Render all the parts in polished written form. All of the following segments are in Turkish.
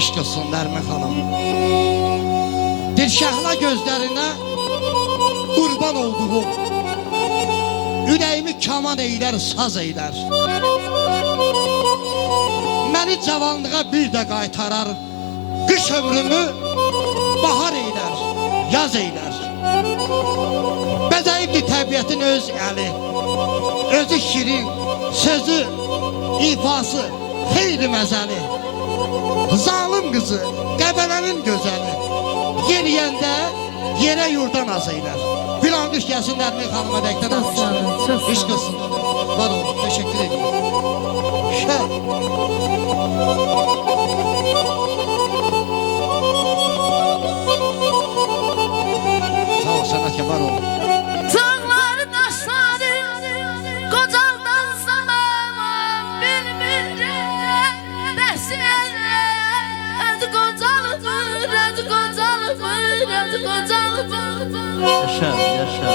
Eşq olsun Nərmin xanım. Dirşəhlə gözlərinə qurban olduğum, ürəyimi kaman eylər, saz eylər. Məni cavanlığa bir də qaytarar, qış ömrümü bahar eylər, yaz eylər. Bəzəyibdir təbiətin öz əli, özü şirin, sözü, ifası xeyli məzəli. Zalim kızı, Qəbələnin gözəli, yeriyəndə yerə yurdan az eylər. Bir alqış gəlsin Nərmin xanıma dəqdən almışlar. İş qılsın. Var olun, teşekkür ederim. Sağ ol Sənətkar, var olun. Yaşa, yaşa.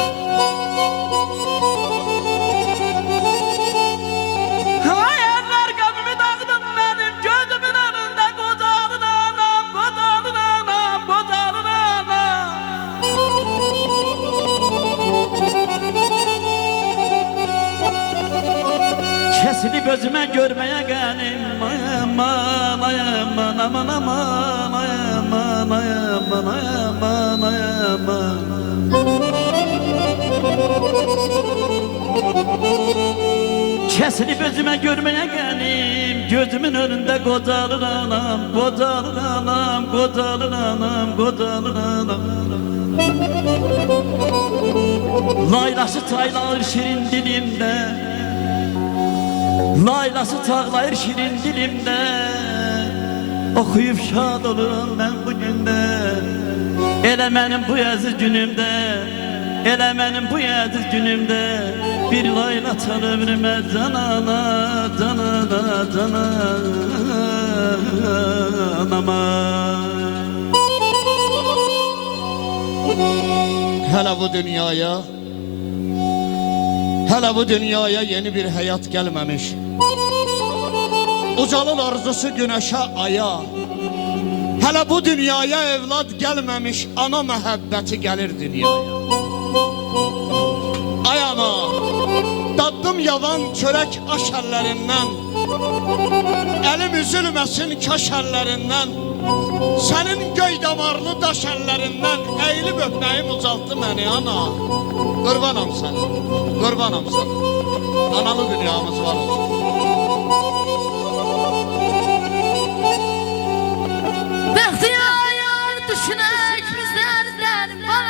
Hayallar kabımı dağıdım benim gözümün önünde kocalın anam, kocalın anam, kocalın anam. Kesilip özüme görmeye gelim, aman aman aman aman aman aman aman aman. Kesilip özüme görmeye gelim, gözümün önünde kocalın anam, kocalın anam, kocalın anam, kocalın anam. Laylası taylar şirin dilimde, laylası tağlayır şirin dilimde. Okuyup şad olurum ben bugün de, ele benim bu yazı günümde, ele benim bu yazı günümde. Bir layla çal ömrüme canana, canana, cananama. Hele bu dünyaya yeni bir hayat gelmemiş. Ucalın arzusu güneşe, aya. Hele bu dünyaya evlat gelmemiş, ana mehabbeti gelir dünyaya. Ay ana, daddım yavan çörek aş ellerinden, elim üzülmesin kaş ellerinden, senin göy damarlı daş ellerinden eğilip öpməyim ucalttı beni ana. Qurbanam sana, qurbanam sana. Analı dünyamız var olsun. Bəxtiyar düşünək bizlərdən var.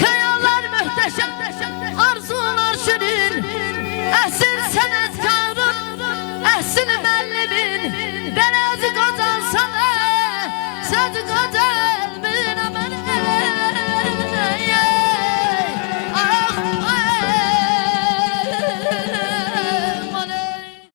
Xəyallar möhtəşəm, arzular şirin. Əsil sənətkarın, əsil müəllimin. Bələzi qocan sana, sözü qocan.